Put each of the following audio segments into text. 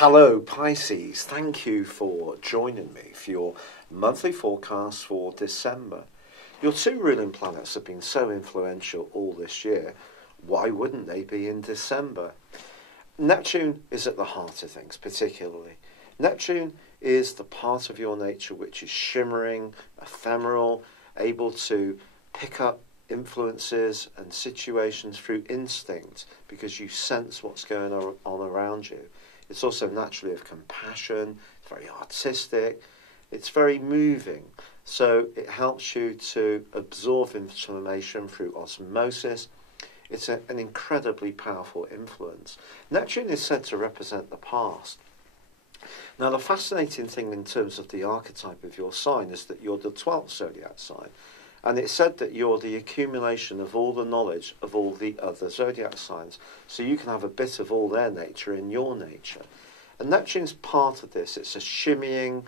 Hello Pisces, thank you for joining me for your monthly forecast for December. Your two ruling planets have been so influential all this year, why wouldn't they be in December? Neptune is at the heart of things particularly. Neptune is the part of your nature which is shimmering, ephemeral, able to pick up influences and situations through instinct because you sense what's going on around you. It's also naturally of compassion, it's very artistic, it's very moving. So it helps you to absorb information through osmosis. It's an incredibly powerful influence. Neptune is said to represent the past. Now the fascinating thing in terms of the archetype of your sign is that you're the 12th zodiac sign. And it's said that you're the accumulation of all the knowledge of all the other zodiac signs. So you can have a bit of all their nature in your nature. And Neptune's part of this. It's a shimmying,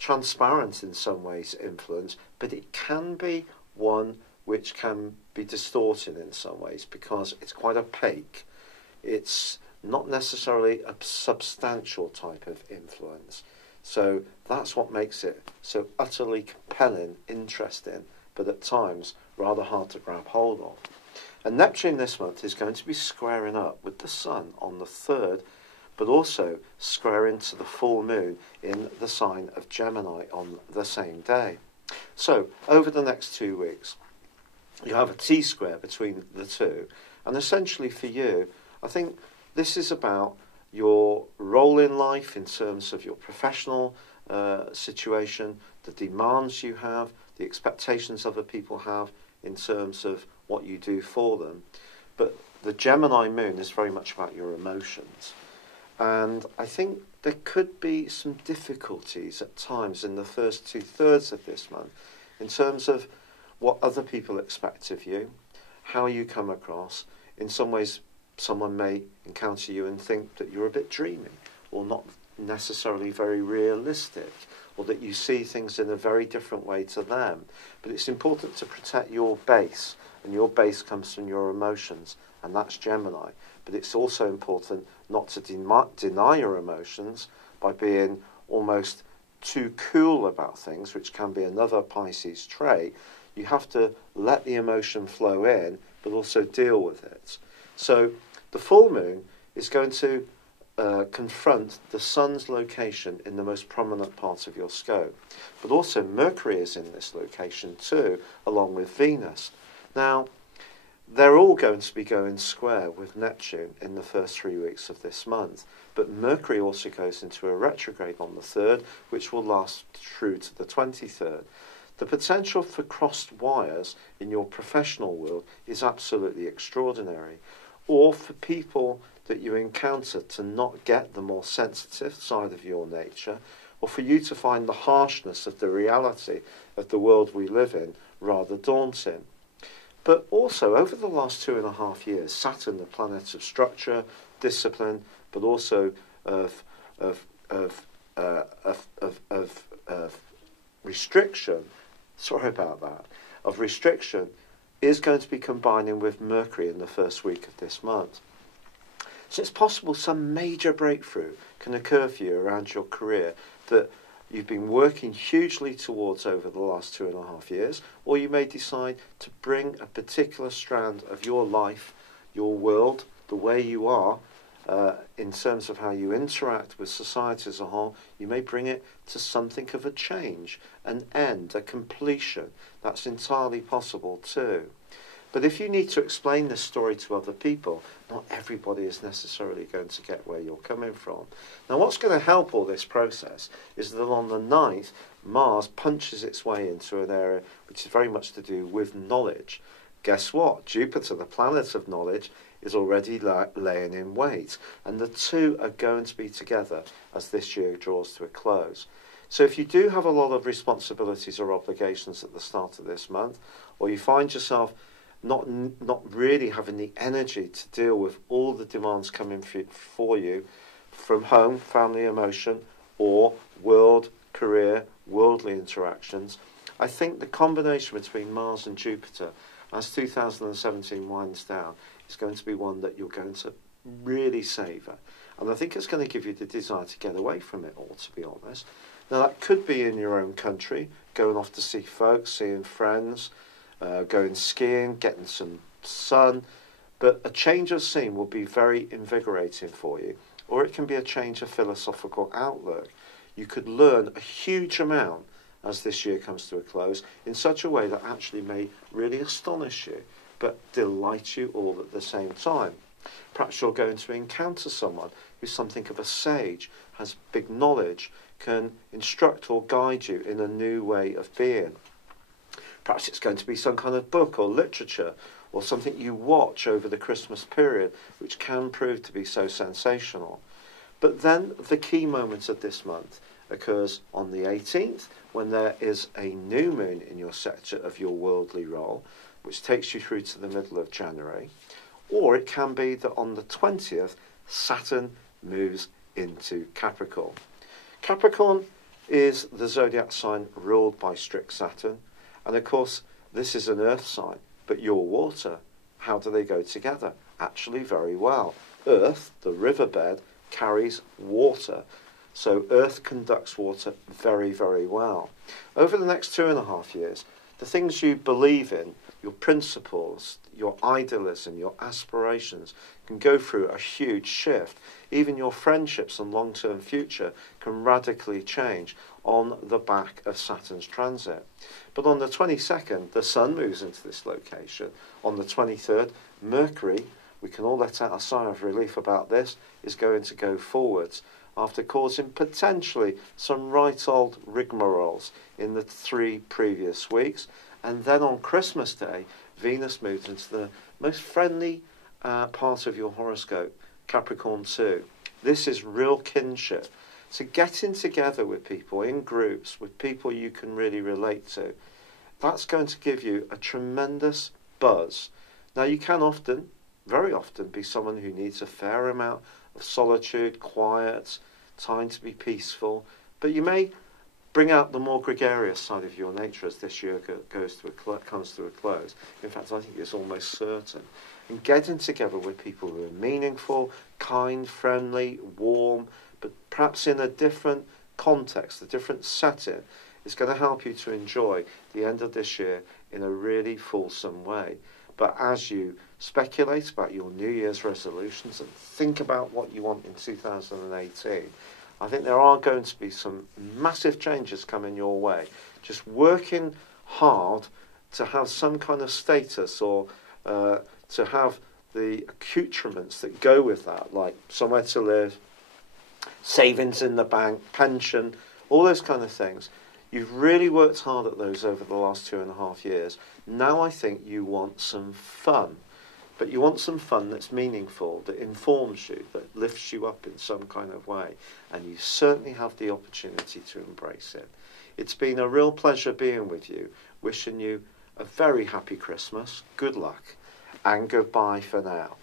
transparent in some ways influence, but it can be one which can be distorted in some ways because it's quite opaque. It's not necessarily a substantial type of influence. So that's what makes it so utterly compelling, interesting, but at times rather hard to grab hold of. And Neptune this month is going to be squaring up with the Sun on the 3rd, but also squaring to the full moon in the sign of Gemini on the same day. So over the next 2 weeks, you have a T-square between the two. And essentially for you, I think this is about your role in life in terms of your professional situation, the demands you have, the expectations other people have in terms of what you do for them. But the Gemini moon is very much about your emotions. And I think there could be some difficulties at times in the first 2/3 of this month in terms of what other people expect of you, how you come across. In some ways, someone may encounter you and think that you're a bit dreamy or not necessarily very realistic, or that you see things in a very different way to them. But it's important to protect your base, and your base comes from your emotions, and that's Gemini. But it's also important not to deny your emotions by being almost too cool about things, which can be another Pisces trait. You have to let the emotion flow in, but also deal with it. So the full moon is going to confront the Sun's location in the most prominent part of your scope. But also Mercury is in this location too, along with Venus. Now, they're all going to be going square with Neptune in the first 3 weeks of this month. But Mercury also goes into a retrograde on the 3rd, which will last through to the 23rd. The potential for crossed wires in your professional world is absolutely extraordinary. Or for people that you encounter to not get the more sensitive side of your nature, or for you to find the harshness of the reality of the world we live in rather daunting. But also, over the last 2.5 years, Saturn, the planet of structure, discipline, but also of restriction, of restriction, is going to be combining with Mercury in the first week of this month. So it's possible some major breakthrough can occur for you around your career that you've been working hugely towards over the last 2.5 years, or you may decide to bring a particular strand of your life, your world, the way you are, in terms of how you interact with society as a whole. You may bring it to something of a change, an end, a completion. That's entirely possible too. But if you need to explain this story to other people, not everybody is necessarily going to get where you're coming from. Now, what's going to help all this process is that on the 9th, Mars punches its way into an area which is very much to do with knowledge. Guess what? Jupiter, the planet of knowledge, is already laying in wait. And the two are going to be together as this year draws to a close. So if you do have a lot of responsibilities or obligations at the start of this month, or you find yourself not really having the energy to deal with all the demands coming for you from home, family, emotion, or world, career, worldly interactions, I think the combination between Mars and Jupiter as 2017 winds down is going to be one that you're going to really savour. And I think it's going to give you the desire to get away from it all, to be honest. Now, that could be in your own country, going off to see folks, seeing friends, going skiing, getting some sun. But a change of scene will be very invigorating for you. Or it can be a change of philosophical outlook. You could learn a huge amount as this year comes to a close in such a way that actually may really astonish you, but delight you all at the same time. Perhaps you're going to encounter someone who's something of a sage, has big knowledge, can instruct or guide you in a new way of being. Perhaps it's going to be some kind of book or literature or something you watch over the Christmas period, which can prove to be so sensational. But then the key moment of this month occurs on the 18th, when there is a new moon in your sector of your worldly role, which takes you through to the middle of January. Or it can be that on the 20th, Saturn moves into Capricorn. Capricorn is the zodiac sign ruled by strict Saturn. And of course, this is an earth sign, but you're water. How do they go together? Actually, very well. Earth, the riverbed, carries water. So earth conducts water very, very well. Over the next 2.5 years, the things you believe in, your principles, your idealism, your aspirations can go through a huge shift. Even your friendships and long-term future can radically change on the back of Saturn's transit. But on the 22nd, the Sun moves into this location. On the 23rd, Mercury, we can all let out a sigh of relief about this, is going to go forwards after causing potentially some right old rigmaroles in the 3 previous weeks. And then on Christmas Day, Venus moves into the most friendly part of your horoscope, Capricorn 2. This is real kinship. So getting together with people in groups, with people you can really relate to, that's going to give you a tremendous buzz. Now, you can often, very often, be someone who needs a fair amount of solitude, quiet, time to be peaceful, but you may bring out the more gregarious side of your nature as this year comes to a close. In fact, I think it's almost certain. And getting together with people who are meaningful, kind, friendly, warm, but perhaps in a different context, a different setting, is going to help you to enjoy the end of this year in a really fulsome way. But as you speculate about your New Year's resolutions and think about what you want in 2018, I think there are going to be some massive changes coming your way. Just working hard to have some kind of status or to have the accoutrements that go with that, like somewhere to live, savings in the bank, pension, all those kind of things. You've really worked hard at those over the last 2.5 years. Now I think you want some fun. But you want some fun that's meaningful, that informs you, that lifts you up in some kind of way. And you certainly have the opportunity to embrace it. It's been a real pleasure being with you. Wishing you a very happy Christmas, good luck, and goodbye for now.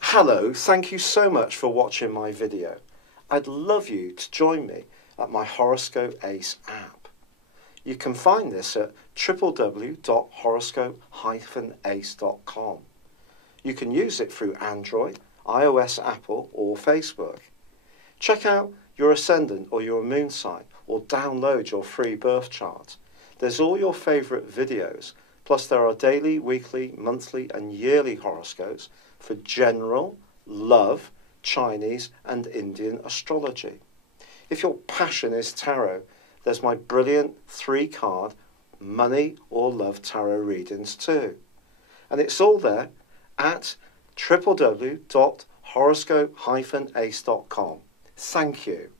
Hello, thank you so much for watching my video. I'd love you to join me at my Horoscope Ace app. You can find this at www.horoscope-ace.com. You can use it through Android, iOS, Apple, or Facebook. Check out your ascendant or your moon sign, or download your free birth chart. There's all your favourite videos, plus there are daily, weekly, monthly and yearly horoscopes for general, love, Chinese and Indian astrology. If your passion is tarot, there's my brilliant 3-card money or love tarot readings too. And it's all there at www.horoscope-ace.com. Thank you.